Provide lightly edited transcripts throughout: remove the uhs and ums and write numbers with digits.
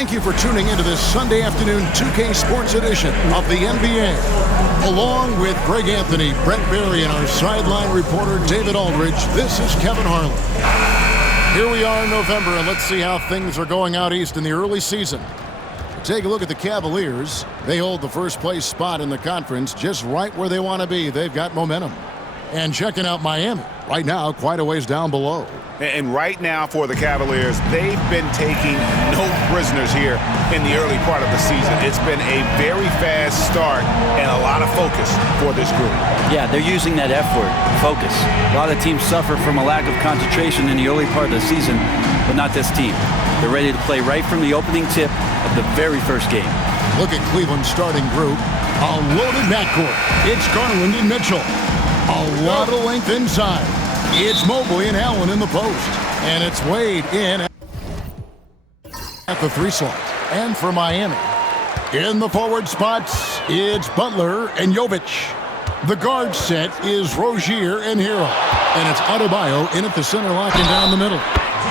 Thank you for tuning into this Sunday afternoon 2K Sports edition of the NBA. Along with Greg Anthony, Brett Berry, and our sideline reporter David Aldridge, this is Kevin Harlan. Here we are in November, and let's see how things are going out east in the early season. Take a look at the Cavaliers. They hold the first place spot in the conference just right where they want to be. They've got momentum. And checking out Miami, right now quite a ways down below. And right now for the Cavaliers, they've been taking no prisoners here in the early part of the season. It's been a very fast start and a lot of focus for this group. Yeah, they're using that F word, focus. A lot of teams suffer from a lack of concentration in the early part of the season, but not this team. They're ready to play right from the opening tip of the very first game. Look at Cleveland's starting group. A loaded backcourt. It's Garland and Mitchell. A lot of length inside. It's Mobley and Allen in the post. And it's Wade in at the 3 slot. And for Miami, in the forward spots, it's Butler and Jovic. The guard set is Rozier and Hero. And it's Adebayo in at the center, locking down the middle.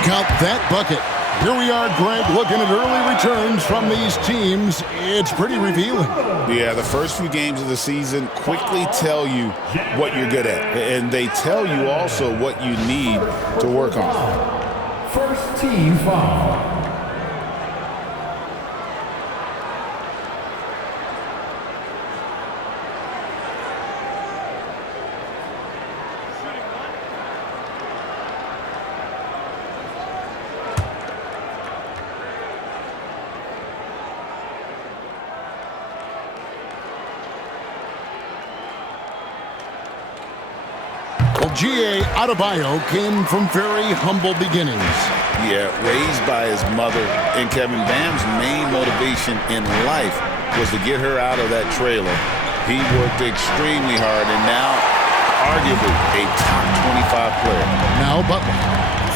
Got that bucket. Here we are, Greg, looking at early returns from these teams. It's pretty revealing. Yeah, the first few games of the season quickly tell you what you're good at. And they tell you also what you need to work on. First team foul. G.A. Adebayo came from very humble beginnings. Yeah, raised by his mother, and Kevin Bam's main motivation in life was to get her out of that trailer. He worked extremely hard and now arguably a top 25 player. Now Butler,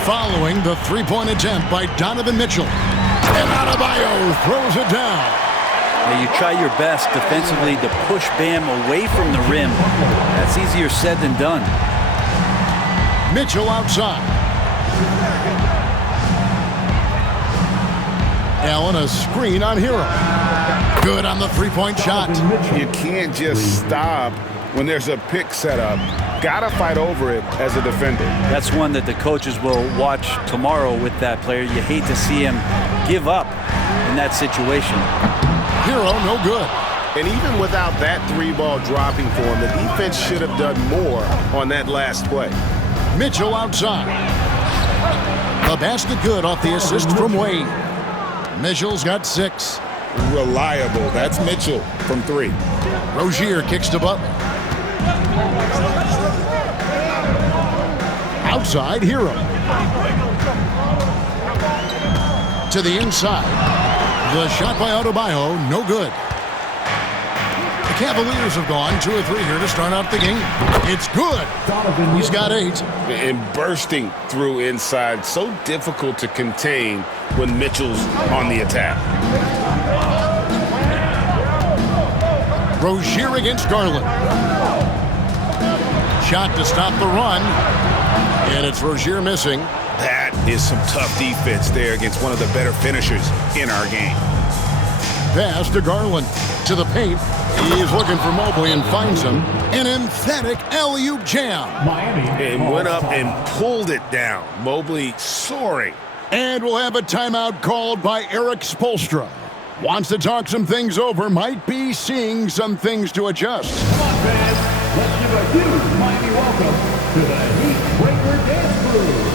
following the three-point attempt by Donovan Mitchell. And Adebayo throws it down. Now you try your best defensively to push Bam away from the rim. That's easier said than done. Mitchell outside. Allen, a screen on Hero. Good on the three-point shot. You can't just stop when there's a pick set up. Gotta fight over it as a defender. That's one that the coaches will watch tomorrow with that player. You hate to see him give up in that situation. Hero, no good. And even without that 3-ball dropping for him, the defense should have done more on that last play. Mitchell outside. The basket good off the assist from Wade. Mitchell's got 6. Reliable. That's Mitchell from 3. Rozier kicks to Butler. Outside, Hero. To the inside. The shot by Adebayo, no good. The Cavaliers have gone 2 or 3 here to start out the game. It's good. He's got 8. And bursting through inside. So difficult to contain when Mitchell's on the attack. Rozier against Garland. Shot to stop the run. And it's Rozier missing. That is some tough defense there against one of the better finishers in our game. Pass to Garland. To the paint. He's looking for Mobley and finds him. An emphatic alley-oop jam. And went up and pulled it down. Mobley soaring. And we'll have a timeout called by Eric Spoelstra. Wants to talk some things over. Might be seeing some things to adjust. Come on, fans. Let's give a huge Miami welcome to the Heat Breaker Dance Crew.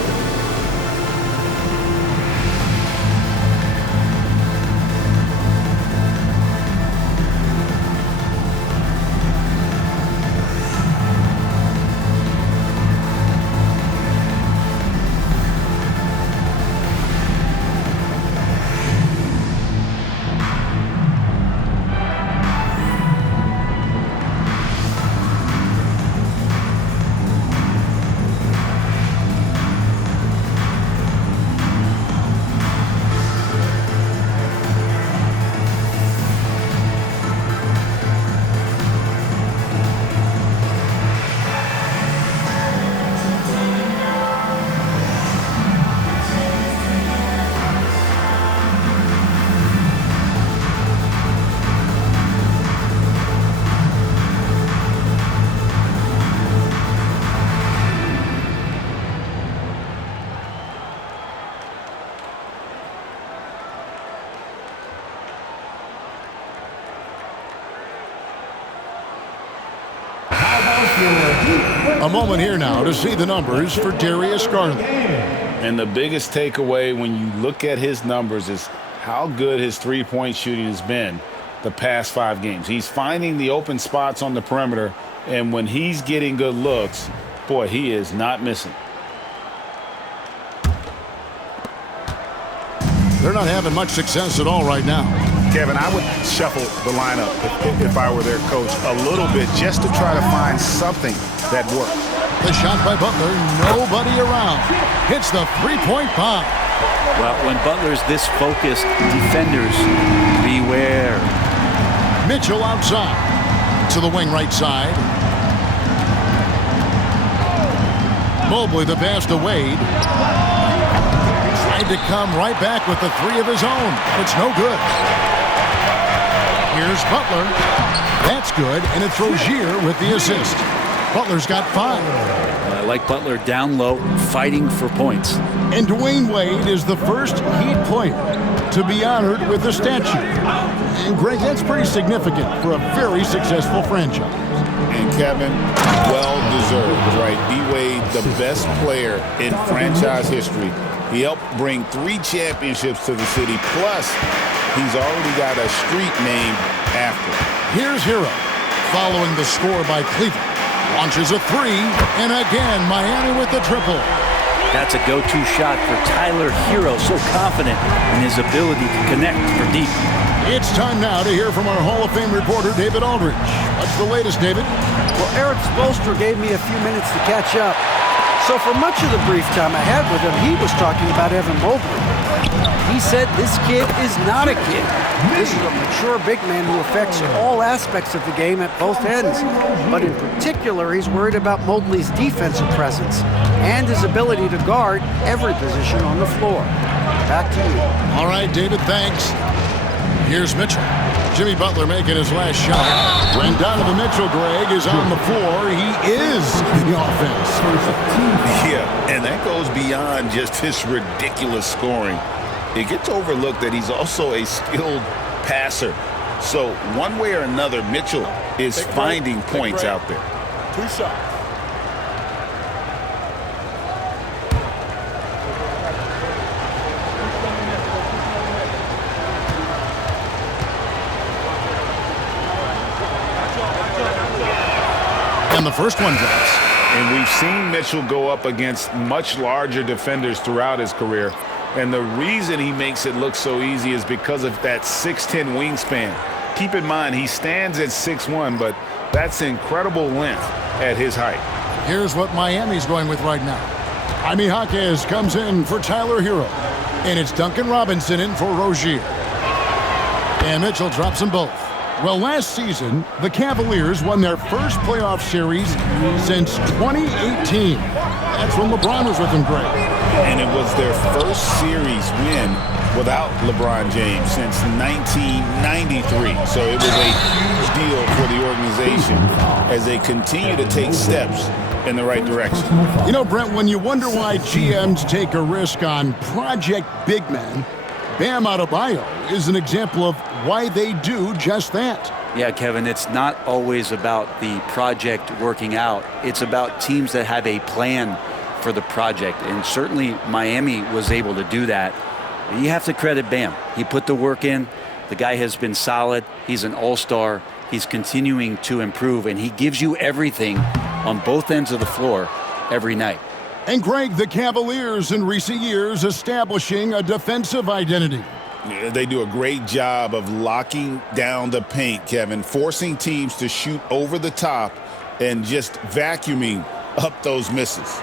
A moment here now to see the numbers for Darius Garland. And the biggest takeaway when you look at his numbers is how good his three-point shooting has been the past 5 games. He's finding the open spots on the perimeter, and when he's getting good looks, boy, he is not missing. They're not having much success at all right now. Kevin, I would shuffle the lineup if I were their coach a little bit just to try to find something that works. The shot by Butler, nobody around. Hits the three-point bomb. Well, when Butler's this focused, defenders beware. Mitchell outside to the wing right side. Mobley the pass to Wade. Tried to come right back with the 3 of his own. It's no good. Here's Butler. That's good, and it's Rozier with the assist. Butler's got 5. I like Butler down low, fighting for points. And Dwayne Wade is the first Heat player to be honored with a statue. And Greg, that's pretty significant for a very successful franchise. And Kevin, well-deserved, right? D-Wade, the best player in franchise history. He helped bring 3 championships to the city, plus he's already got a street named after him. Here's Hero, following the score by Cleveland. Launches a 3, and again, Miami with the triple. That's a go-to shot for Tyler Hero, so confident in his ability to connect for deep. It's time now to hear from our Hall of Fame reporter, David Aldridge. What's the latest, David? Well, Eric Spoelstra gave me a few minutes to catch up. So for much of the brief time I had with him, he was talking about Evan Mobley. He said this kid is not a kid. This is a mature big man who affects all aspects of the game at both ends. But in particular, he's worried about Mobley's defensive presence and his ability to guard every position on the floor. Back to you. All right, David, thanks. Here's Mitchell. Jimmy Butler making his last shot. When Donovan Mitchell, Greg, is on the floor, he is the offense. Yeah, and that goes beyond just his ridiculous scoring. It gets overlooked that he's also a skilled passer. So one way or another, Mitchell is finding points out there. 2 shots. And the first one drops. And we've seen Mitchell go up against much larger defenders throughout his career. And the reason he makes it look so easy is because of that 6'10" wingspan. Keep in mind, he stands at 6'1", but that's incredible length at his height. Here's what Miami's going with right now. Jaime Jaquez comes in for Tyler Hero. And it's Duncan Robinson in for Rozier. And Mitchell drops them both. Well, last season, the Cavaliers won their first playoff series since 2018. That's when LeBron was with them, Greg. And it was their first series win without LeBron James since 1993. So it was a huge deal for the organization as they continue to take steps in the right direction. You know, Brent, when you wonder why GMs take a risk on project big men, Bam Adebayo is an example of why they do just that. Yeah, Kevin, it's not always about the project working out. It's about teams that have a plan for the project, and certainly Miami was able to do that. You have to credit Bam. He put the work in. The guy has been solid. He's an all-star. He's continuing to improve, and he gives you everything on both ends of the floor every night. And Greg, the Cavaliers in recent years establishing a defensive identity. Yeah, they do a great job of locking down the paint, Kevin, forcing teams to shoot over the top and just vacuuming up those misses.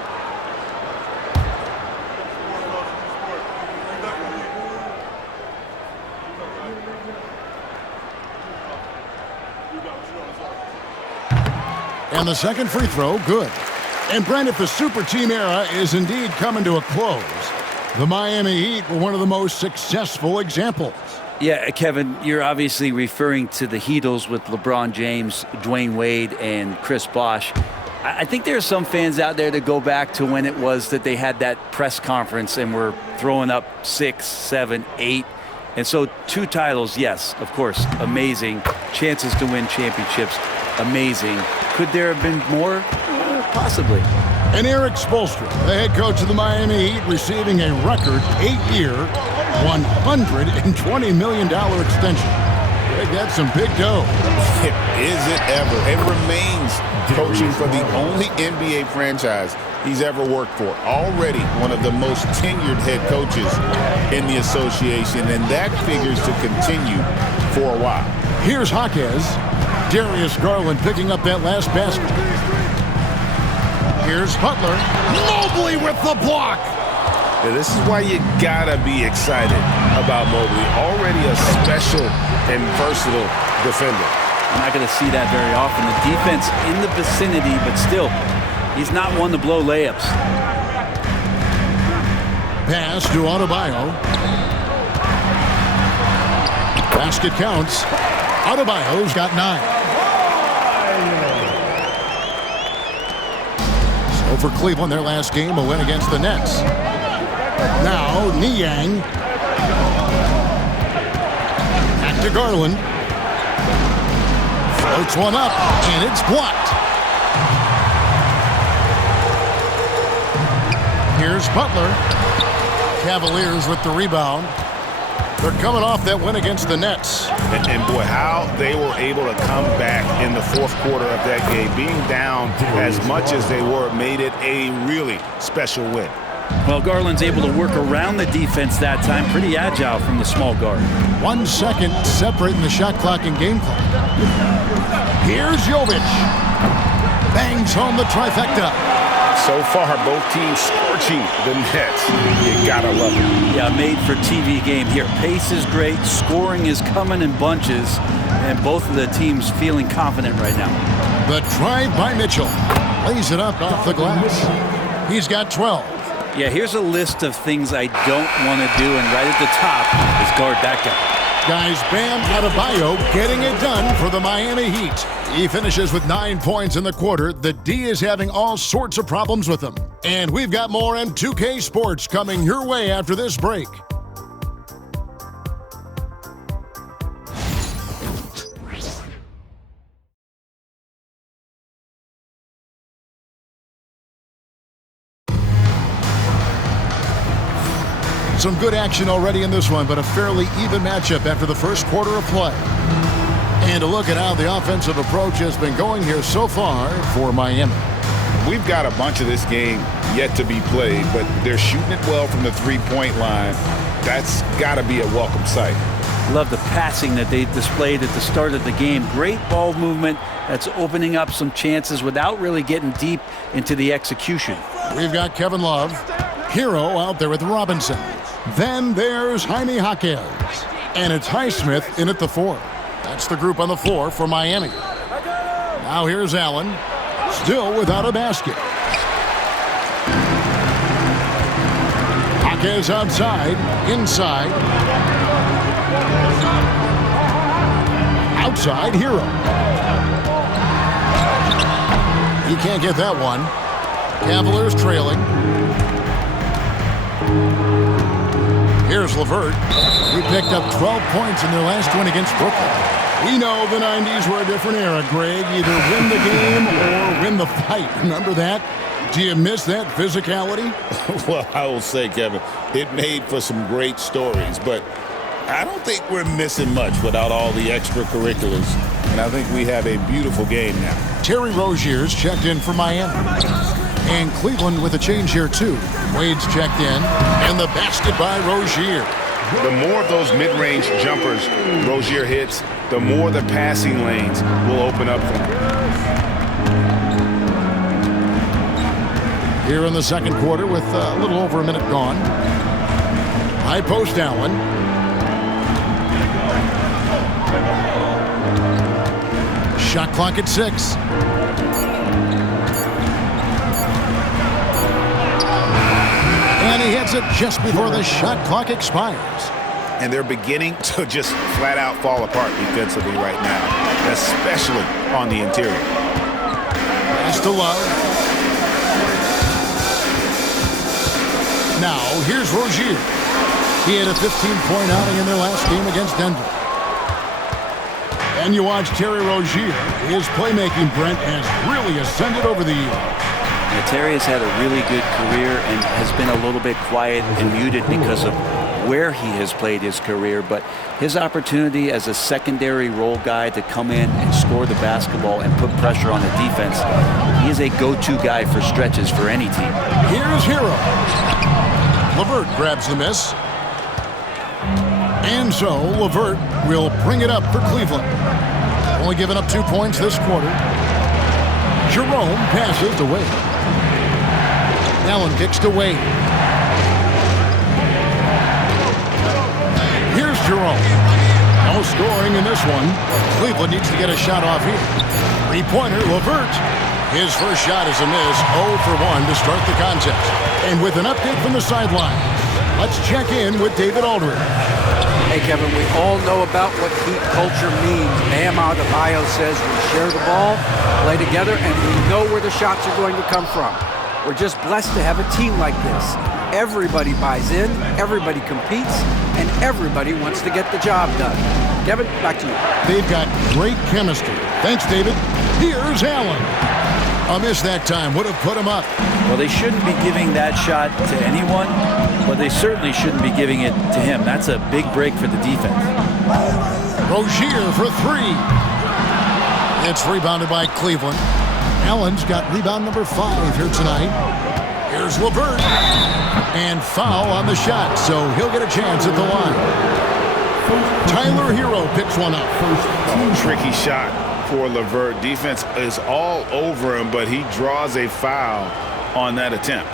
And the second free throw, good. And Brent, if the super team era is indeed coming to a close, the Miami Heat were one of the most successful examples. Yeah, Kevin, you're obviously referring to the Heatles with LeBron James, Dwayne Wade, and Chris Bosh. I think there are some fans out there that go back to when it was that they had that press conference and were throwing up 6, 7, 8. And so 2 titles, yes, of course, amazing. Chances to win championships. amazing. Could there have been more? Possibly. And Eric Spoelstra, the head coach of the Miami Heat, receiving a record 8-year, $120 million extension. Greg, that's some big dough. Is it ever? It remains coaching for the only NBA franchise he's ever worked for. Already one of the most tenured head coaches in the association, and that figures to continue for a while. Here's Jaquez. Darius Garland picking up that last basket. Here's Butler. Mobley with the block. Yeah, this is why you gotta be excited about Mobley. Already a special and versatile defender. I'm not going to see that very often. The defense in the vicinity, but still, he's not one to blow layups. Pass to Adebayo. Basket counts. Adebayo's got 9. So for Cleveland, their last game, a win against the Nets. Now, Niang. Back to Garland. Floats one up, and it's blocked. Here's Butler. Cavaliers with the rebound. They're coming off that win against the Nets. And boy, how they were able to come back in the fourth quarter of that game. Being down as much as they were made it a really special win. Well, Garland's able to work around the defense that time. Pretty agile from the small guard. 1 second separating the shot clock and game clock. Here's Jovic. Bangs home the trifecta. So far, both teams scorching the Nets. You gotta love it. Yeah, made for TV game here. Pace is great. Scoring is coming in bunches. And both of the teams feeling confident right now. The drive by Mitchell. Lays it up off the glass. He's got 12. Yeah, here's a list of things I don't want to do, and right at the top is guard that guy. Guys, Bam Adebayo getting it done for the Miami Heat. He finishes with 9 points in the quarter. The D is having all sorts of problems with him. And we've got more M2K Sports coming your way after this break. Some good action already in this one, but a fairly even matchup after the first quarter of play. And a look at how the offensive approach has been going here so far for Miami. We've got a bunch of this game yet to be played, but they're shooting it well from the three-point line. That's got to be a welcome sight. Love the passing that they displayed at the start of the game. Great ball movement that's opening up some chances without really getting deep into the execution. We've got Kevin Love, Hero out there with Robinson. Then there's Jaime Jaquez. And it's Highsmith in at the 4. That's the group on the floor for Miami. Now here's Allen, still without a basket. Jaquez outside, inside. Outside, Hero. He can't get that one. Cavaliers trailing. Here's LeVert. He picked up 12 points in their last win against Brooklyn. We know the 90s were a different era, Greg. Either win the game or win the fight. Remember that? Do you miss that physicality? Well, I will say, Kevin, it made for some great stories, but I don't think we're missing much without all the extracurriculars. And I think we have a beautiful game now. Terry Rozier's checked in for Miami. And Cleveland with a change here, too. Wade's checked in. And the basket by Rozier. The more of those mid-range jumpers Rozier hits, the more the passing lanes will open up for him. Here in the second quarter with a little over a minute gone. High post Allen. Shot clock at 6. And he hits it just before the shot clock expires. And they're beginning to just flat out fall apart defensively right now, especially on the interior. Pass to Love. Now, here's Rozier. He had a 15-point outing in their last game against Denver. And you watch Terry Rozier. His playmaking, Brent, has really ascended over the years. Now, Terry has had a really good career and has been a little bit quiet and muted because of where he has played his career, but his opportunity as a secondary role guy to come in and score the basketball and put pressure on the defense, he is a go-to guy for stretches for any team. Here's Hero. LeVert grabs the miss. And so LeVert will bring it up for Cleveland. Only giving up 2 points this quarter. Jerome passes to Wade. Allen kicks to Wade. Here's Jerome. No scoring in this one. Cleveland needs to get a shot off here. Three-pointer, LeVert. His first shot is a miss. 0 for 1 to start the contest. And with an update from the sideline, let's check in with David Aldridge. Hey, Kevin, we all know about what Heat culture means. Bam Adebayo says we share the ball, play together, and we know where the shots are going to come from. We're just blessed to have a team like this. Everybody buys in, everybody competes, and everybody wants to get the job done. Kevin, back to you. They've got great chemistry. Thanks, David. Here's Allen. A miss that time would have put him up. Well, they shouldn't be giving that shot to anyone, but they certainly shouldn't be giving it to him. That's a big break for the defense. Rozier for three. It's rebounded by Cleveland. Allen's got rebound number 5 here tonight. Here's LeVert. And foul on the shot, so he'll get a chance at the line. Tyler Hero picks one up. Tricky shot for LeVert. Defense is all over him, but he draws a foul on that attempt.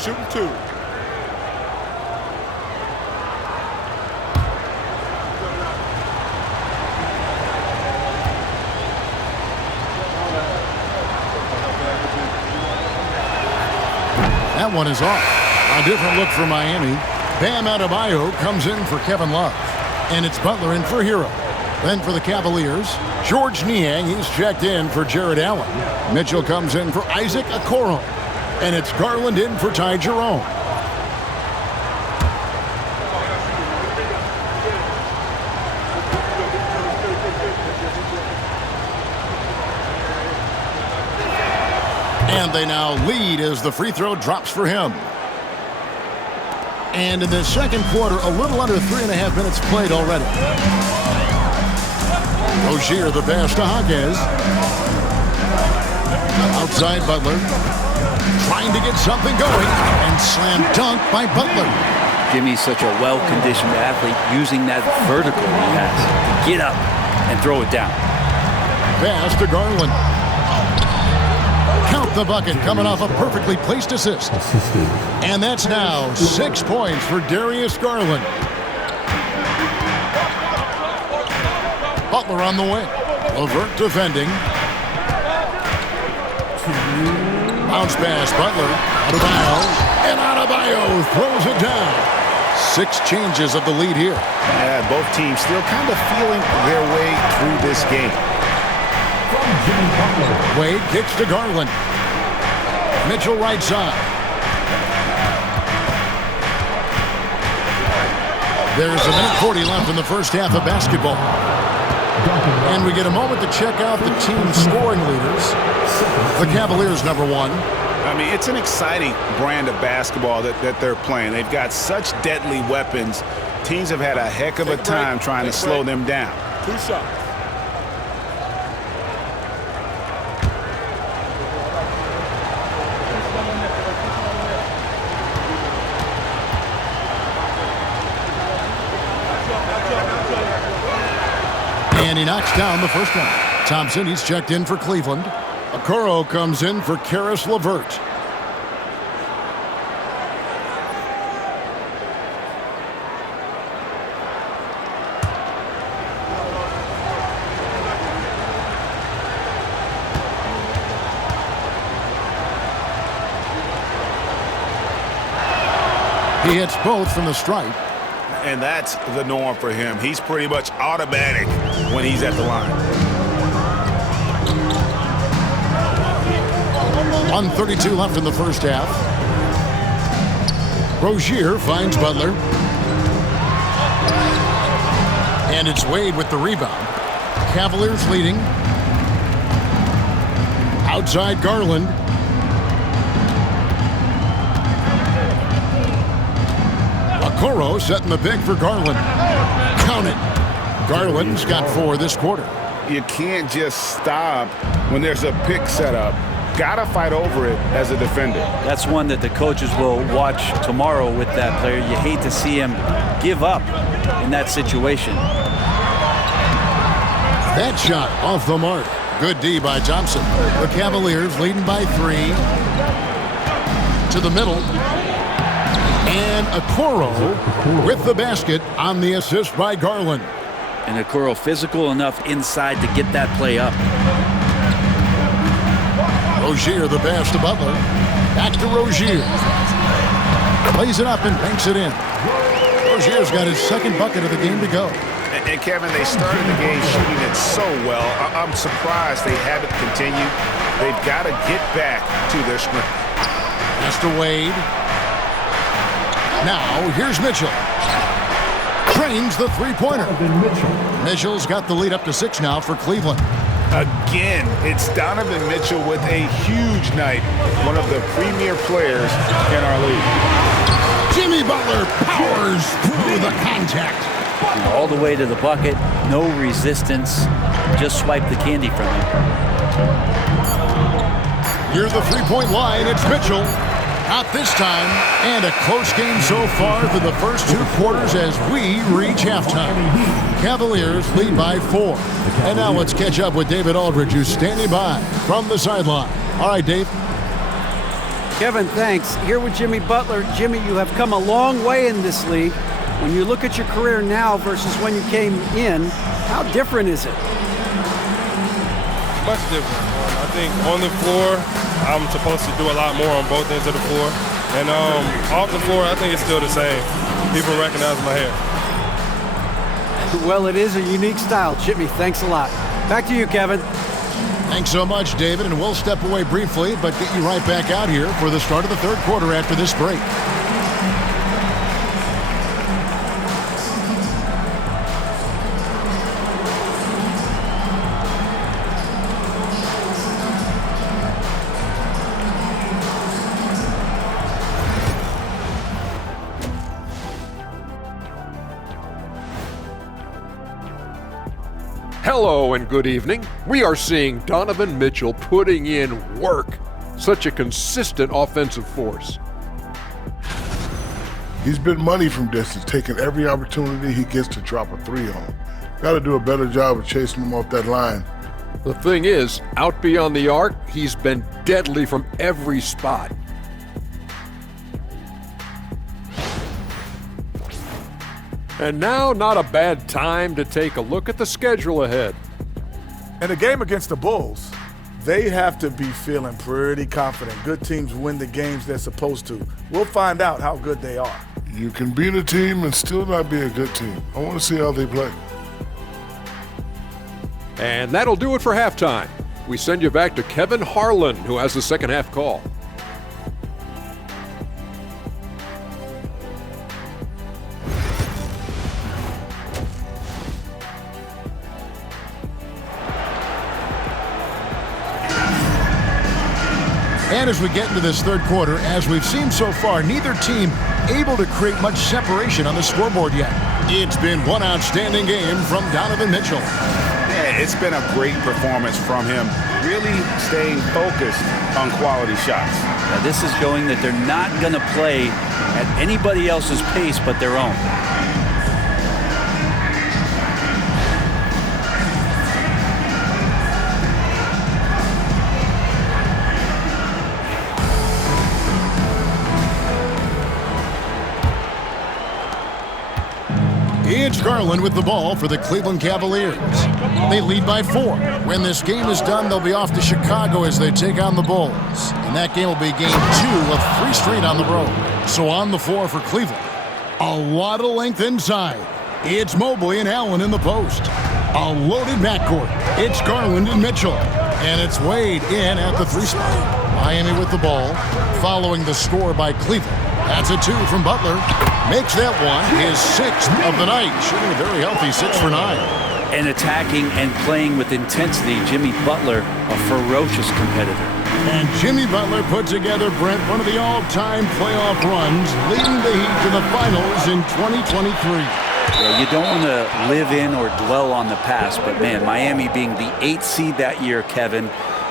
Shooting 2. That one is off. A different look for Miami. Bam Adebayo comes in for Kevin Love. And it's Butler in for Hero. Then for the Cavaliers, George Niang, he's checked in for Jared Allen. Mitchell comes in for Isaac Okoro. And it's Garland in for Ty Jerome. And they now lead as the free throw drops for him. And in the second quarter, a little under 3.5 minutes played already. Rozier the pass to Hawkins. Outside Butler. Trying to get something going. And slam dunk by Butler. Jimmy's such a well-conditioned athlete using that vertical he has to get up and throw it down. Pass to Garland. Count the bucket coming off a perfectly placed assist. And that's now 6 points for Darius Garland. Butler on the wing. LeVert defending. Bounce pass, Butler. Adebayo. And Adebayo throws it down. 6 changes of the lead here. Yeah, both teams still kind of feeling their way through this game. Wade kicks to Garland. Mitchell right side. There's a minute 40 left in the first half of basketball. And we get a moment to check out the team's scoring leaders. The Cavaliers, number 1. I mean, it's an exciting brand of basketball that they're playing. They've got such deadly weapons. Teams have had a heck of a time trying to slow them down. 2 shots. And he knocks down the first one. Thompson, he's checked in for Cleveland. Okoro comes in for Karis LeVert. He hits both from the stripe. And that's the norm for him. He's pretty much automatic when he's at the line. 1:32 left in the first half. Rozier finds Butler. And it's Wade with the rebound. Cavaliers leading. Outside Garland. Okoro setting the pick for Garland. Count it. Garland's got 4 this quarter. You can't just stop when there's a pick set up. Gotta fight over it as a defender. That's one that the coaches will watch tomorrow with that player. You hate to see him give up in that situation. That shot off the mark. Good D by Thompson. The Cavaliers leading by 3. To the middle. And Okoro with the basket on the assist by Garland. And Okoro physical enough inside to get that play up. Rozier the pass to Butler. Back to Rozier. Plays it up and banks it in. Rozier's got his second bucket of the game to go. And Kevin, they started the game shooting it so well. I'm surprised they haven't continued. They've got to get back to their strength. Pass to Wade. Now, here's Mitchell. Trains the three-pointer. Mitchell's got the lead up to 6 now for Cleveland. Again, it's Donovan Mitchell with a huge night. One of the premier players in our league. Jimmy Butler powers through the contact. All the way to the bucket, no resistance. Just swipe the candy from him. Near the three-point line, it's Mitchell. Not this time. And a close game so far for the first 2 quarters as we reach halftime. Cavaliers lead by 4. And now let's catch up with David Aldridge, who's standing by from the sideline. All right, Dave. Kevin, thanks. Here with Jimmy Butler. Jimmy, you have come a long way in this league. When you look at your career now versus when you came in, how different is it? Much different. I think on the floor, I'm supposed to do a lot more on both ends of the floor. And off the floor, I think it's still the same. People recognize my hair. Well, it is a unique style. Jimmy, thanks a lot. Back to you, Kevin. Thanks so much, David. And we'll step away briefly, but get you right back out here for the start of the third quarter after this break. Hello and good evening. We are seeing Donovan Mitchell putting in work. Such a consistent offensive force. He's been money from distance, taking every opportunity he gets to drop a 3 on. Got to do a better job of chasing him off that line. The thing is, out beyond the arc, he's been deadly from every spot. And now, not a bad time to take a look at the schedule ahead. In a game against the Bulls, they have to be feeling pretty confident. Good teams win the games they're supposed to. We'll find out how good they are. You can beat a team and still not be a good team. I want to see how they play. And that'll do it for halftime. We send you back to Kevin Harlan, who has the second half call. And as we get into this third quarter, as we've seen so far, neither team able to create much separation on the scoreboard yet. It's been one outstanding game from Donovan Mitchell. Yeah, it's been a great performance from him, really staying focused on quality shots. Now, this is showing that they're not going to play at anybody else's pace but their own. It's Garland with the ball for the Cleveland Cavaliers. They lead by 4. When this game is done, they'll be off to Chicago as they take on the Bulls. And that game will be game 2 of 3 straight on the road. So on the floor for Cleveland, a lot of length inside. It's Mobley and Allen in the post. A loaded backcourt. It's Garland and Mitchell. And it's Wade in at the 3 spot. Miami with the ball, following the score by Cleveland. That's a 2 from Butler. Makes that one his 6th of the night. Shooting a very healthy 6 for 9. And attacking and playing with intensity, Jimmy Butler, a ferocious competitor. And Jimmy Butler put together, Brent, one of the all-time playoff runs, leading the Heat to the finals in 2023. Yeah, you don't want to live in or dwell on the past, but man, Miami being the 8th seed that year, Kevin,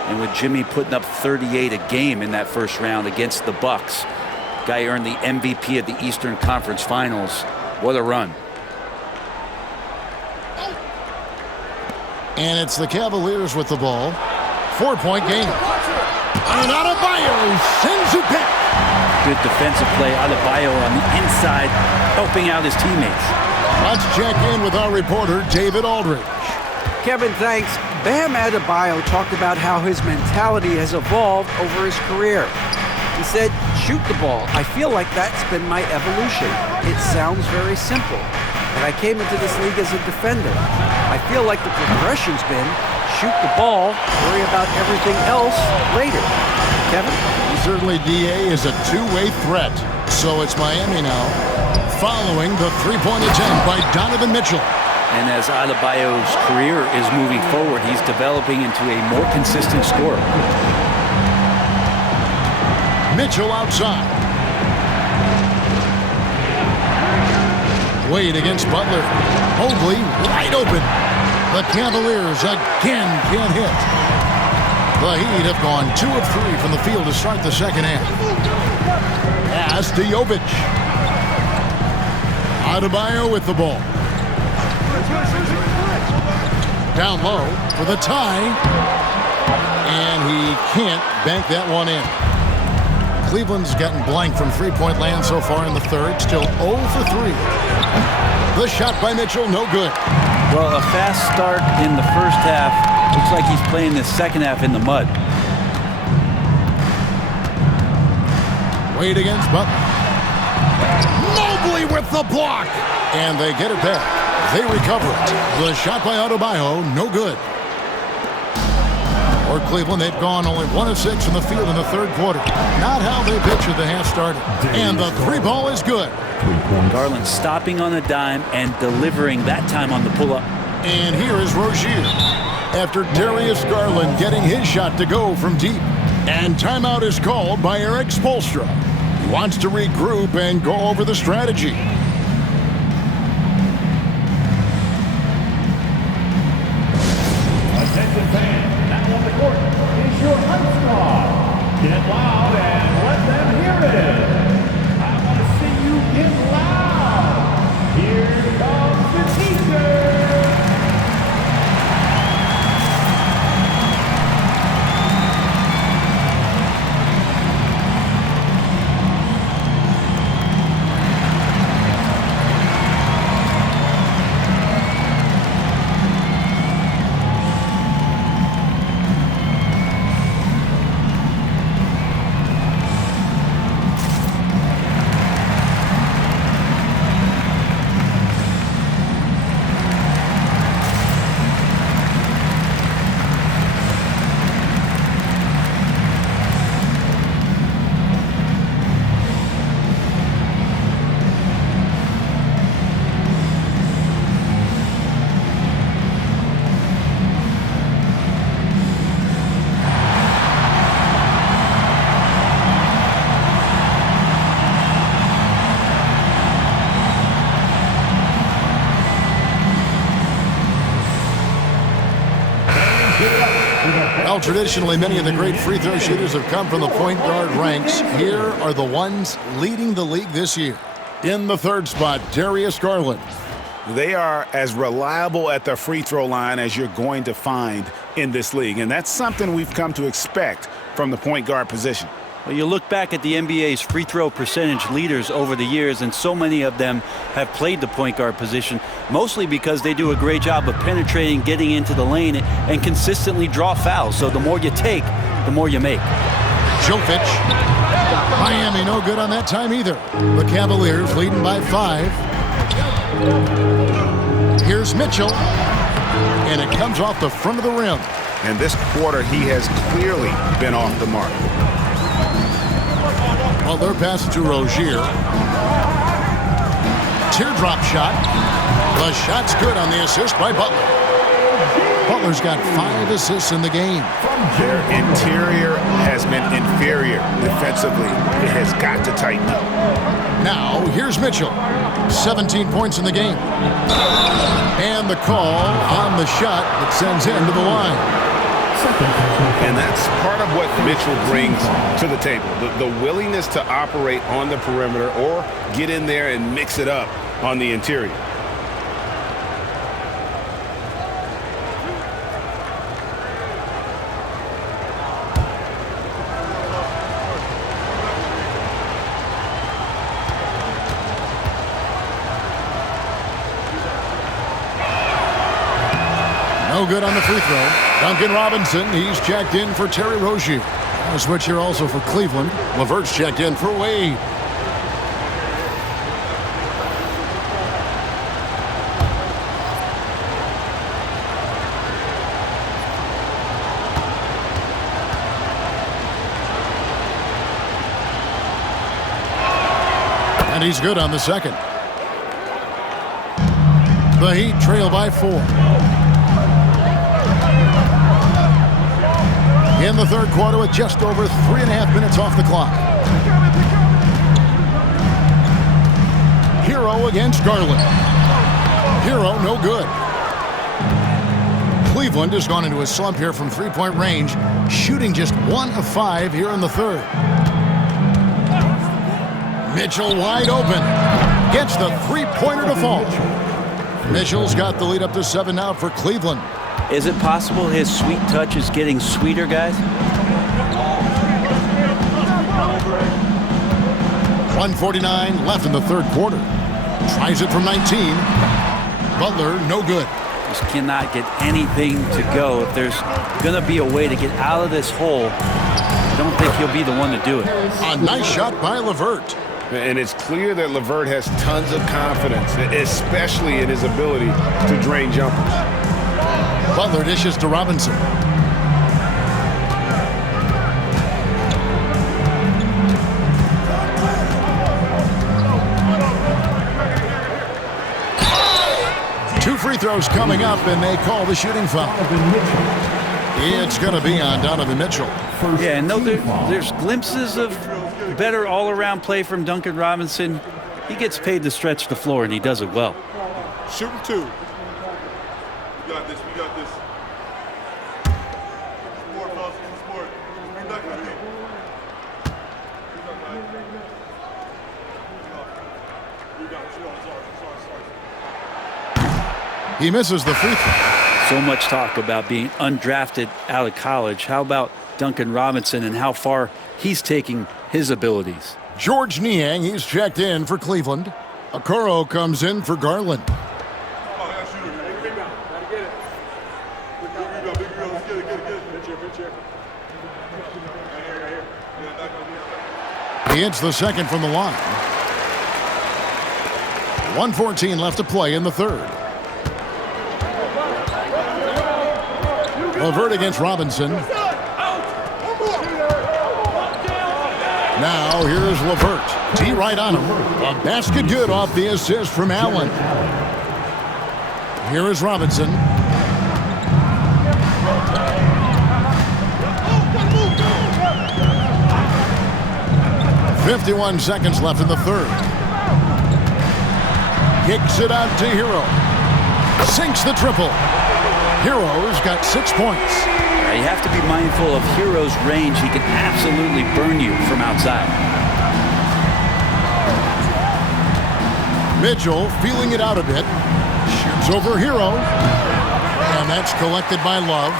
and with Jimmy putting up 38 a game in that first round against the Bucks. Guy earned the MVP of the Eastern Conference Finals. What a run. And it's the Cavaliers with the ball. 4-point game. And Adebayo sends it back. Good defensive play. Adebayo on the inside, helping out his teammates. Let's check in with our reporter, David Aldridge. Kevin, thanks. Bam Adebayo talked about how his mentality has evolved over his career. He said, shoot the ball. I feel like that's been my evolution. It sounds very simple. And I came into this league as a defender. I feel like the progression's been shoot the ball, worry about everything else later. Kevin? Certainly, DA is a two-way threat. So it's Miami now, following the three-point attempt by Donovan Mitchell. And as Adebayo's career is moving forward, he's developing into a more consistent scorer. Mitchell outside. Wade against Butler. Mobley wide open. The Cavaliers again can't hit. The Heat have gone 2 of 3 from the field to start the second half. Pass to Jovic. Adebayo with the ball. Down low for the tie. And he can't bank that one in. Cleveland's gotten blank from three-point land so far in the third. Still 0 for 3. The shot by Mitchell, no good. Well, a fast start in the first half. Looks like he's playing the second half in the mud. Wade against Butler. Mobley with the block. And they get it back. They recover it. The shot by Adebayo, no good. For Cleveland, they've gone only 1 of 6 from the field in the third quarter. Not how they pictured the half started. And the three ball is good. Garland stopping on a dime and delivering that time on the pull-up. And here is Rozier. After Darius Garland getting his shot to go from deep. And timeout is called by Eric Spoelstra. He wants to regroup and go over the strategy. Attention fans, now on the court is your hype squad. Get loud and let them hear it. I want to see you get loud. Here comes the teacher. Well, traditionally, many of the great free throw shooters have come from the point guard ranks. Here are the ones leading the league this year. In the third spot, Darius Garland. They are as reliable at the free throw line as you're going to find in this league. And that's something we've come to expect from the point guard position. Well, you look back at the NBA's free throw percentage leaders over the years, and so many of them have played the point guard position, mostly because they do a great job of penetrating, getting into the lane, and consistently draw fouls. So the more you take, the more you make. Jovic. Miami no good on that time either. The Cavaliers leading by 5. Here's Mitchell. And it comes off the front of the rim. And this quarter, he has clearly been off the mark. Butler passes to Rozier. Teardrop shot. The shot's good on the assist by Butler. Butler's got 5 assists in the game. Their interior has been inferior defensively. It has got to tighten up. Now, here's Mitchell. 17 points in the game. And the call on the shot that sends him to the line. And that's part of what Mitchell brings to the table. The willingness to operate on the perimeter or get in there and mix it up on the interior. No good on the free throw. Duncan Robinson, he's checked in for Terry Rozier. A switch here also for Cleveland. LeVert's checked in for Wade. And he's good on the second. The Heat trail by 4. In the third quarter with just over 3.5 minutes off the clock. Hero against Garland. Hero no good. Cleveland has gone into a slump here from three-point range, shooting just 1 of 5 here in the third. Mitchell wide open. Gets the three-pointer to fall. Mitchell's got the lead up to 7 now for Cleveland. Is it possible his sweet touch is getting sweeter, guys? 1:49 left in the third quarter. Tries it from 19. Butler, no good. Just cannot get anything to go. If there's going to be a way to get out of this hole, I don't think he'll be the one to do it. A nice shot by LeVert. And it's clear that LeVert has tons of confidence, especially in his ability to drain jumpers. Butler dishes to Robinson. Two free throws coming up, and they call the shooting foul. It's going to be on Donovan Mitchell. Yeah, and there's glimpses of better all-around play from Duncan Robinson. He gets paid to stretch the floor, and he does it well. Shooting 2. We got this. We got this. Sport, fellas. Sport. Bring back the lead. He misses the free throw. So much talk about being undrafted out of college. How about Duncan Robinson and how far he's taking his abilities? George Niang, he's checked in for Cleveland. Okoro comes in for Garland. He hits the second from the line. 1:14 left to play in the third. LeVert against Robinson. Now here's LeVert. T right on him. A basket good off the assist from Allen. Here is Robinson. .51 seconds left in the third. Kicks it out to Hero. Sinks the triple. Hero's got 6 points. You have to be mindful of Hero's range. He can absolutely burn you from outside. Mitchell feeling it out a bit. Shoots over Hero. And that's collected by Love.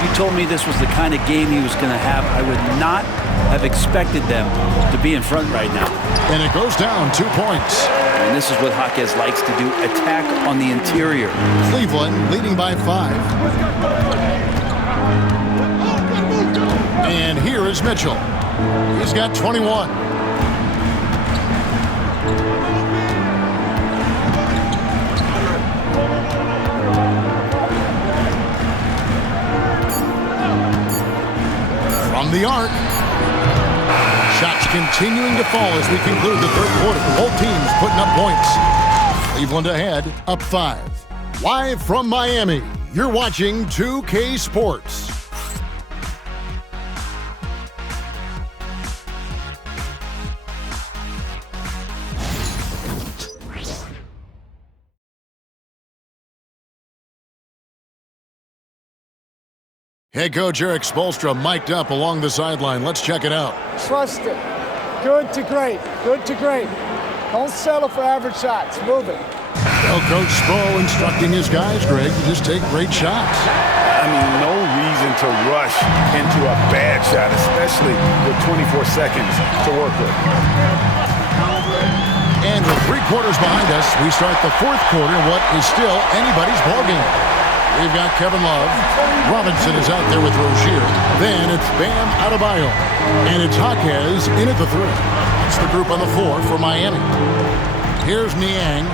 If you told me this was the kind of game he was going to have, I would not have expected them to be in front right now. And it goes down 2 points. And this is what Jaquez likes to do, attack on the interior. Cleveland leading by 5. And here is Mitchell. He's got 21. From the arc. Shot's continuing to fall as we conclude the third quarter. Both teams putting up points. Cleveland ahead, up 5. Live from Miami, you're watching 2K Sports. Head coach Eric Spoelstra mic'd up along the sideline. Let's check it out. Trust it. Good to great. Good to great. Don't settle for average shots. Move it. Well, Coach Spo instructing his guys, Greg, to just take great shots. I mean, no reason to rush into a bad shot, especially with 24 seconds to work with. And with 3 quarters behind us, we start the fourth quarter, what is still anybody's ballgame. We've got Kevin Love. Robinson is out there with Rozier. Then it's Bam Adebayo. And it's Jaquez in at the 3. That's the group on the floor for Miami. Here's Niang.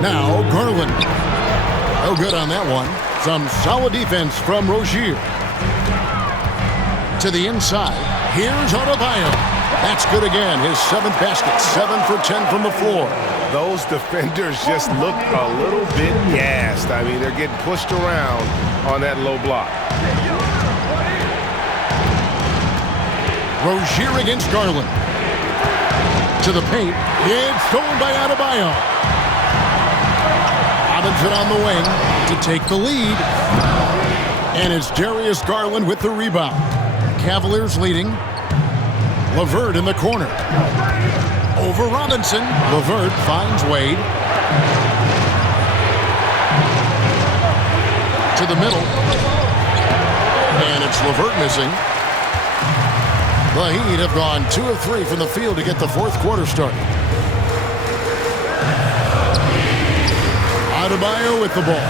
Now Garland. No good on that one. Some solid defense from Rozier. To the inside. Here's Adebayo. That's good again. His 7th basket. 7 for 10 from the floor. Those defenders just look a little bit gassed. I mean, they're getting pushed around on that low block. Rozier against Garland. To the paint. It's stolen by Adebayo. Robinson on the wing to take the lead. And it's Darius Garland with the rebound. Cavaliers leading. LeVert in the corner. Over Robinson. LeVert finds Wade. To the middle. And it's LeVert missing. The Heat have gone 2 of 3 from the field to get the fourth quarter started. Adebayo with the ball.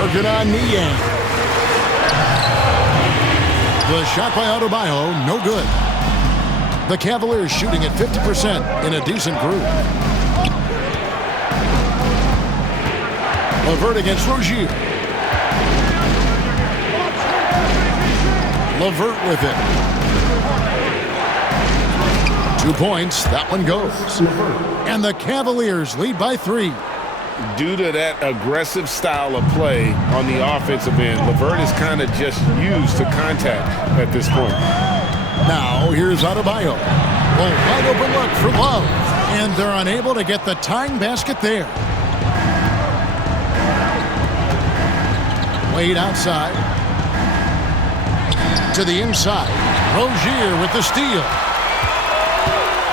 Working on Niang. The shot by Adebayo, no good. The Cavaliers shooting at 50% in a decent group. LeVert against Rozier. LeVert with it. 2 points. That one goes. And the Cavaliers lead by 3. Due to that aggressive style of play on the offensive end, LeVert is kind of just used to contact at this point. Now, here's Adebayo. Oh, wide open look for Love. And they're unable to get the tying basket there. Wade outside. To the inside. Rozier with the steal.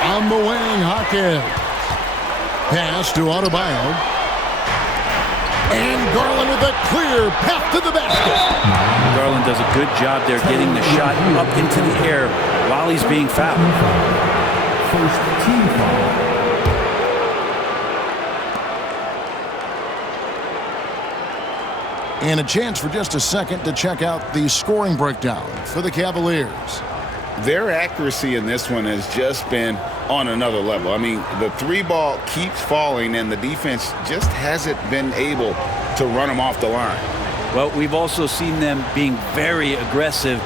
On the wing, Jaquez. Pass to Adebayo. And Garland with a clear path to the basket. Garland does a good job there getting the shot up into the air while he's being fouled. First team foul. And a chance for just a second to check out the scoring breakdown for the Cavaliers. Their accuracy in this one has just been on another level. I mean, the 3 ball keeps falling, and the defense just hasn't been able to run them off the line. Well, we've also seen them being very aggressive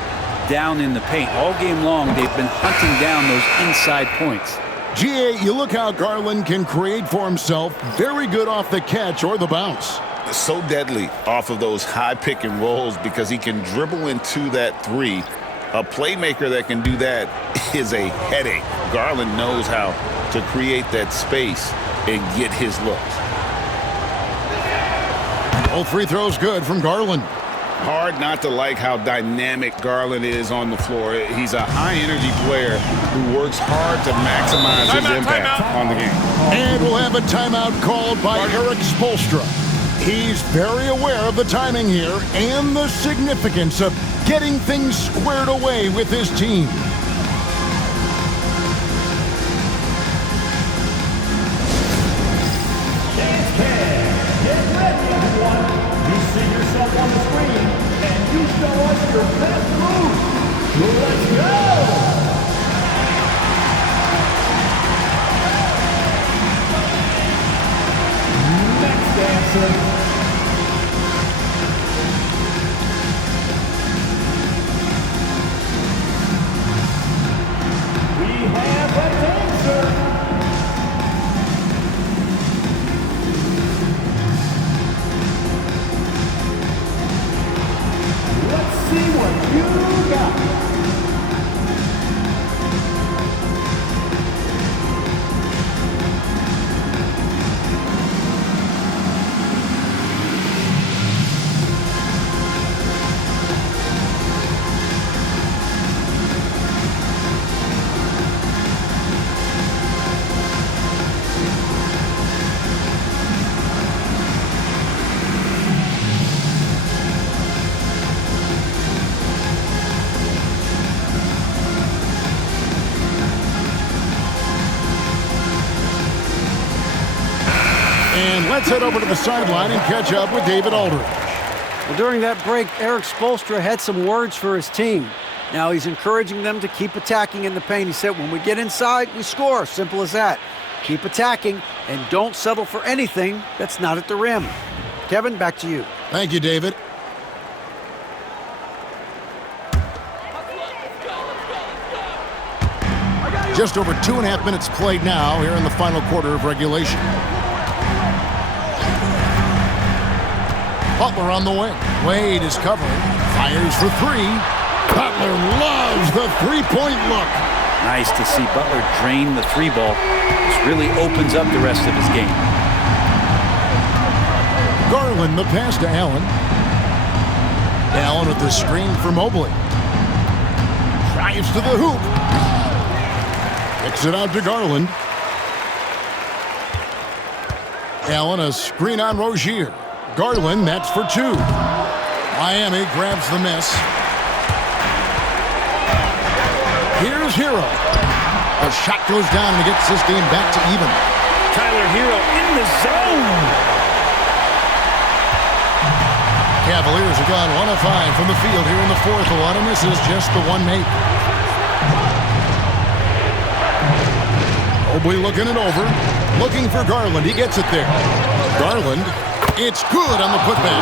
down in the paint. All game long, they've been hunting down those inside points. GA, you look how Garland can create for himself. Very good off the catch or the bounce. So deadly off of those high pick and rolls because he can dribble into that 3. A playmaker that can do that is a headache. Garland knows how to create that space and get his looks. All free throws good from Garland. Hard not to like how dynamic Garland is on the floor. He's a high-energy player who works hard to maximize his impact on the game. And we'll have a timeout called by Eric Spoelstra. He's very aware of the timing here and the significance of getting things squared away with his team. Get ready, everyone. You see yourself on the screen, and you show us your best move. Let's go! Next dancer. Let's head over to the sideline and catch up with David Aldridge. Well, during that break, Eric Spoelstra had some words for his team. Now he's encouraging them to keep attacking in the paint. He said, when we get inside, we score. Simple as that. Keep attacking and don't settle for anything that's not at the rim. Kevin, back to you. Thank you, David. Just over 2.5 minutes played now here in the final quarter of regulation. Butler on the wing. Wade is covering. Fires for three. Butler loves the three-point look. Nice to see Butler drain the three ball. This really opens up the rest of his game. Garland the pass to Allen. Allen with the screen for Mobley. Drives to the hoop. Kicks it out to Garland. Allen a screen on Rozier. Garland, that's for two. Miami grabs the miss. Here's Hero. The shot goes down and gets this game back to even. Tyler Hero in the zone. Cavaliers have gone 1 of 5 from the field here in the fourth. A lot of misses, just the one make. Mobley looking it over. Looking for Garland. He gets it there. Garland, it's good on the putback.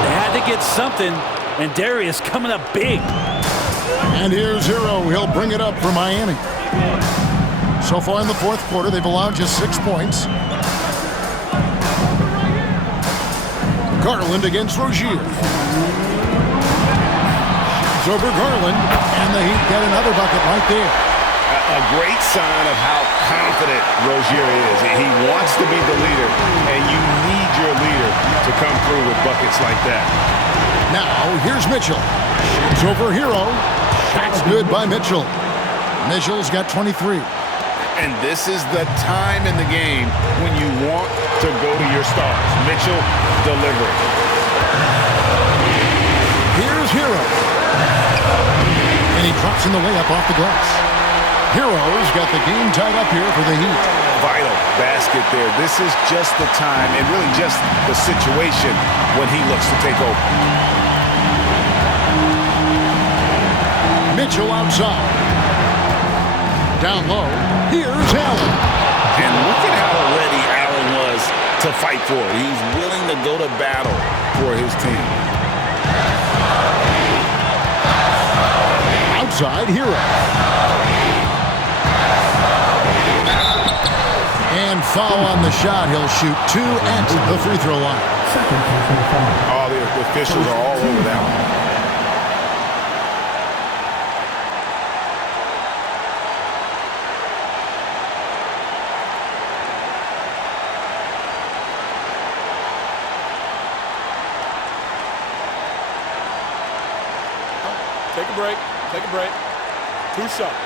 They had to get something, and Darius coming up big. And here's Hero. He'll bring it up for Miami. So far in the fourth quarter, they've allowed just 6 points. Garland against Rozier. Shoots over Garland, and the Heat get another bucket right there. A great sign of how confident Rozier is. He wants to be the leader, and you need your leader to come through with buckets like that. Now, here's Mitchell. Shoots over Hero. Shot's good by Mitchell. Mitchell's got 23. And this is the time in the game when you want to go to your stars. Mitchell delivering. Here's Hero. And he drops in the layup off the glass. Hero's got the game tied up here for the Heat. Vital basket there. This is just the time and really just the situation when he looks to take over. Mitchell outside. Down low. Here's Allen. And look at how ready Allen was to fight for it. He's willing to go to battle for his team. Outside, Hero. And foul on the shot. He'll shoot 2 at the free throw line. All the officials are all over that one. Take a break. Take a break. 2 shots.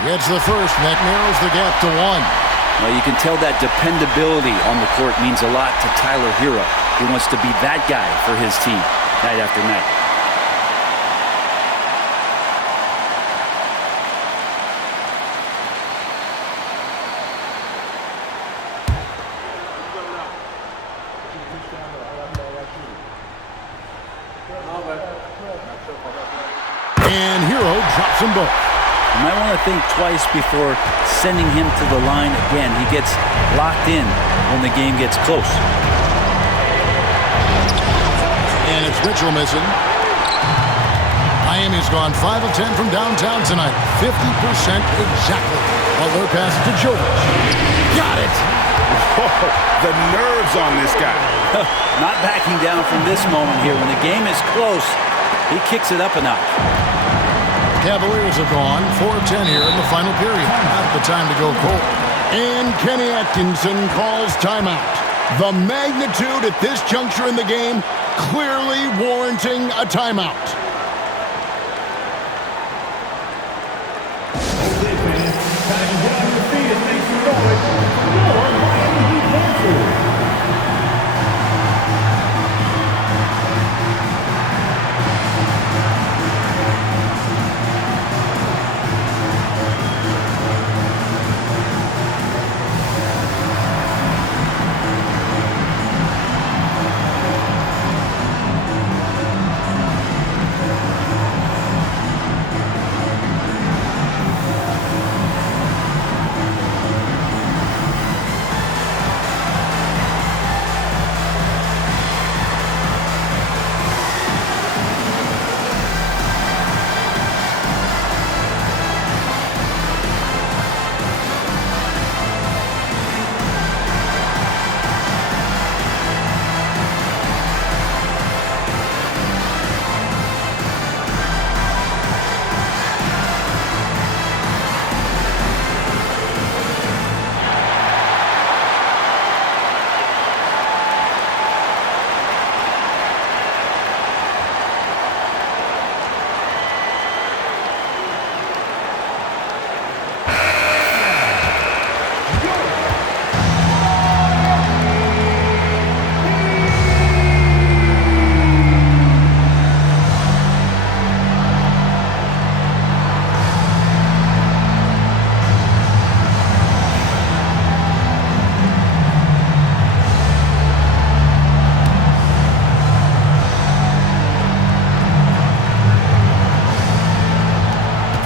Gets the first, and that narrows the gap to 1. Well, you can tell that dependability on the court means a lot to Tyler Hero. He wants to be that guy for his team night after night. And Hero drops them both. You might want to think twice before sending him to the line again. He gets locked in when the game gets close. And it's Mitchell missing. Miami's gone 5 of 10 from downtown tonight. 50% exactly. Butler passes to Jovic. Got it! Whoa, the nerves on this guy. Not backing down from this moment here. When the game is close, he kicks it up a notch. Cavaliers have gone 4 of 10 here in the final period. Not the time to go cold. And Kenny Atkinson calls timeout. The magnitude at this juncture in the game clearly warranting a timeout.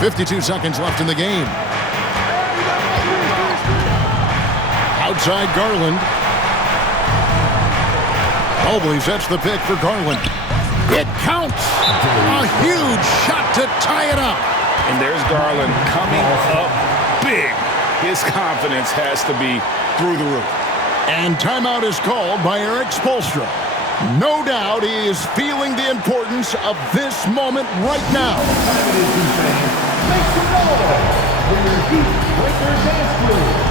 52 seconds left in the game. Outside Garland. Mobley sets the pick for Garland. It counts. A huge shot to tie it up. And there's Garland coming up big. His confidence has to be through the roof. And timeout is called by Eric Spoelstra. No doubt he is feeling the importance of this moment right now. Make some noise for your Heat Breaker Dance Crew.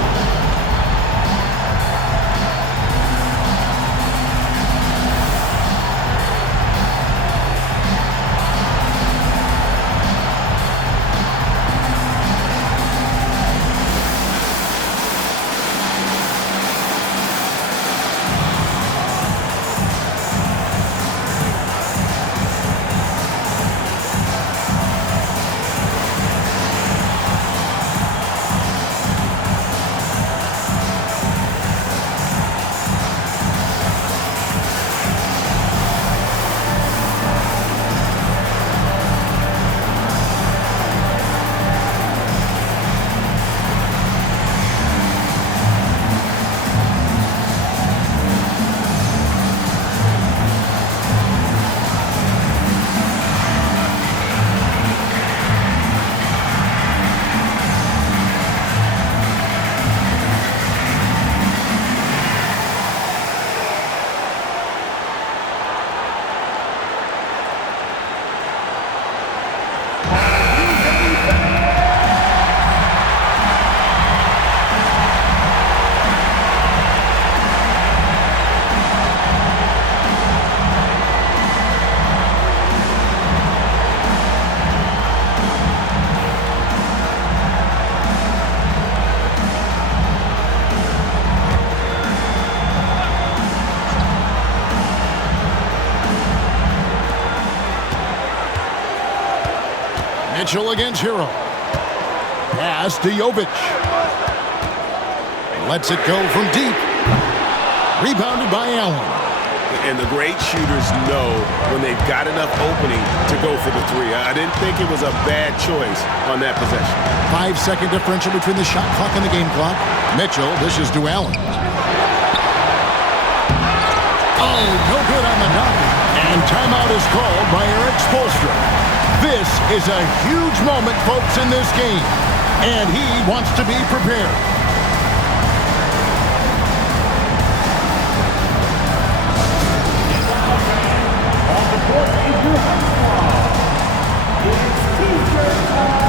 Mitchell against Hero. Pass to Jovic. Lets it go from deep. Rebounded by Allen. And the great shooters know when they've got enough opening to go for the three. I didn't think it was a bad choice on that possession. 5-second differential between the shot clock and the game clock. Mitchell dishes to Allen. Oh, no good on the knock. And timeout is called by Eric Spoelstra. This is a huge moment, folks, in this game. And he wants to be prepared. On the court is your high squad. It's T-shirt time.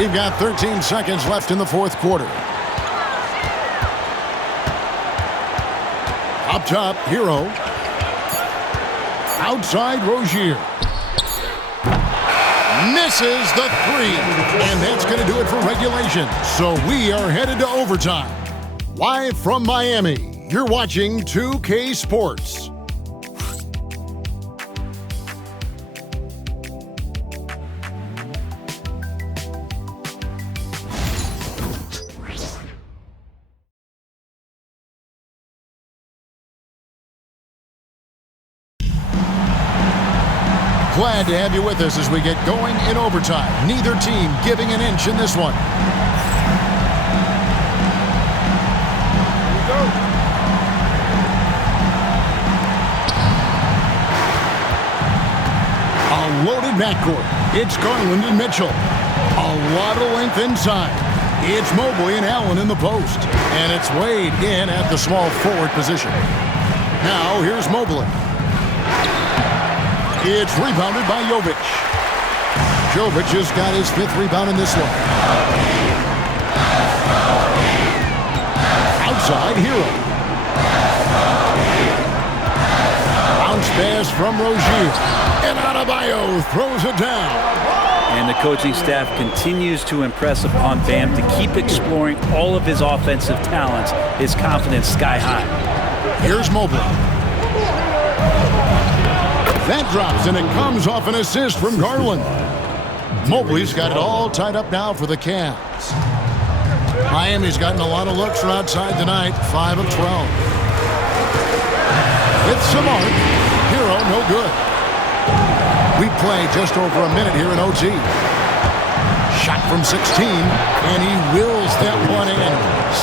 We've got 13 seconds left in the fourth quarter. Up top, Hero. Outside, Rozier. Misses the three. And that's going to do it for regulation. So we are headed to overtime. Live from Miami, you're watching 2K Sports. Glad to have you with us as we get going in overtime. Neither team giving an inch in this one. Here we go. A loaded backcourt. It's Garland and Mitchell. A lot of length inside. It's Mobley and Allen in the post. And it's Wade in at the small forward position. Now here's Mobley. It's rebounded by Jovic. Jovic has got his 5th rebound in this one. Outside, Hero. Bounce pass from Rozier. And Adebayo throws it down. And the coaching staff continues to impress upon Bam to keep exploring all of his offensive talents, his confidence sky high. Here's Mobley. That drops, and it comes off an assist from Garland. Mobley's got it all tied up now for the Cavs. Miami's gotten a lot of looks from outside tonight, 5 of 12. It's Samart. Hero, no good. We play just over a minute here in OT. Shot from 16, and he wills that one in,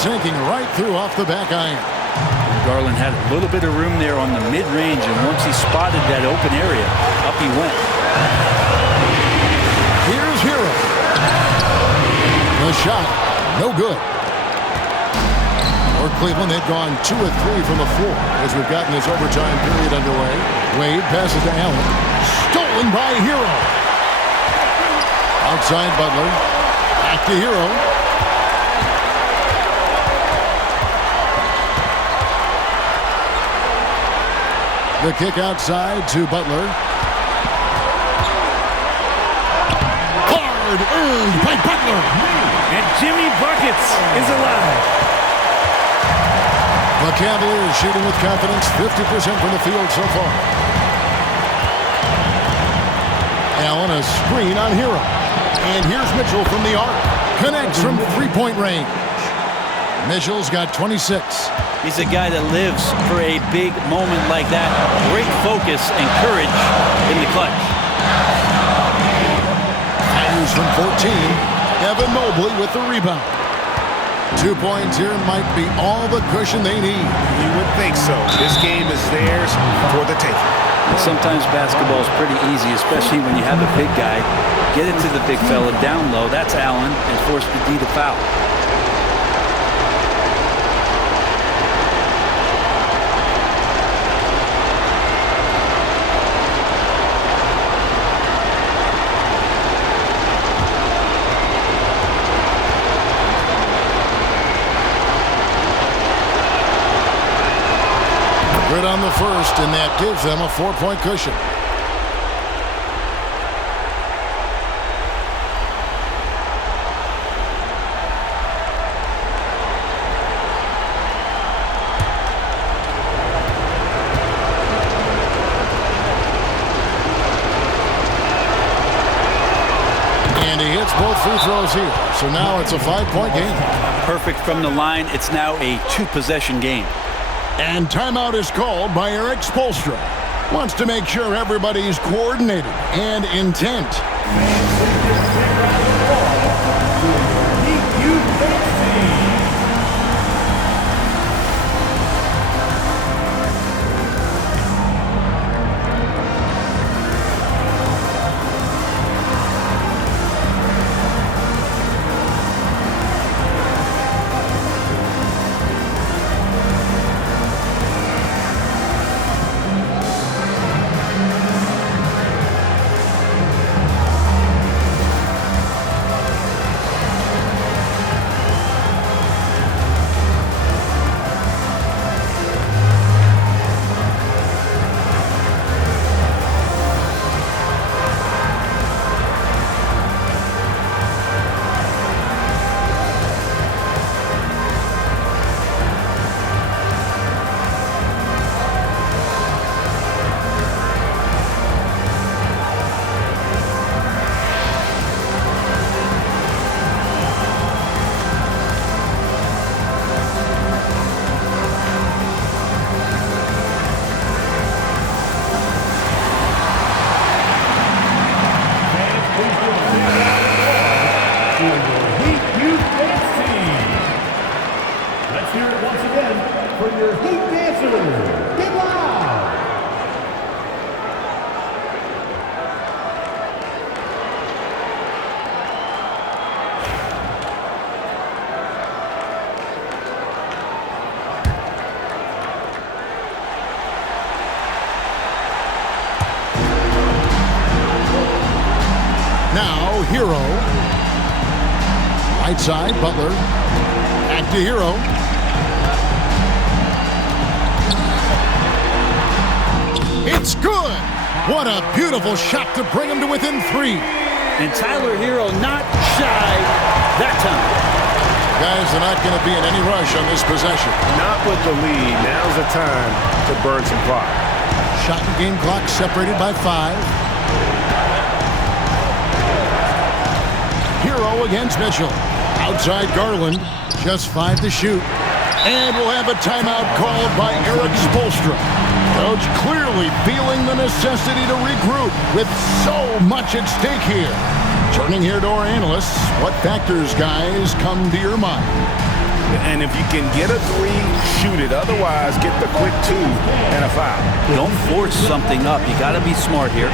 sinking right through off the back iron. Garland had a little bit of room there on the mid-range, and once he spotted that open area, up he went. Here's Hero. The shot, no good. For Cleveland, they've gone 2 of 3 from the floor as we've gotten this overtime period underway. Wade passes to Allen. Stolen by Hero. Outside Butler. Back to Hero. The kick outside to Butler. Hard earned by Butler. And Jimmy Buckets is alive. The Cavaliers shooting with confidence, 50% from the field so far. Allen, a screen on Hero. And here's Mitchell from the arc. Connects from three-point range. Mitchell's got 26. He's a guy that lives for a big moment like that. Great focus and courage in the clutch. Fires from 14. Evan Mobley with the rebound. 2 points here might be all the cushion they need. You would think so. This game is theirs for the taking. Sometimes basketball is pretty easy, especially when you have a big guy. Get it to the big fella down low. That's Allen, and force the D to foul. Good on the first, and that gives them a 4-point cushion. And he hits both free throws here, so now it's a 5-point game. Perfect from the line. It's now a 2-possession game. And timeout is called by Eric Spoelstra. Wants to make sure everybody's coordinated and intent. Let's hear it once again for your Heat dancers. Get loud! Now, Hero. Right side, Butler. Back to Hero. It's good! What a beautiful shot to bring him to within 3. And Tyler Hero not shy that time. Guys are not going to be in any rush on this possession. Not with the lead. Now's the time to burn some clock. Shot and game clock separated by 5. Hero against Mitchell. Outside Garland. Just 5 to shoot. And we'll have a timeout called by Eric Spoelstra. Coach clearly feeling the necessity to regroup with so much at stake here. Turning here to our analysts, what factors, guys, come to your mind? And if you can get a 3, shoot it. Otherwise, get the quick 2 and a foul. Don't force something up. You got to be smart here.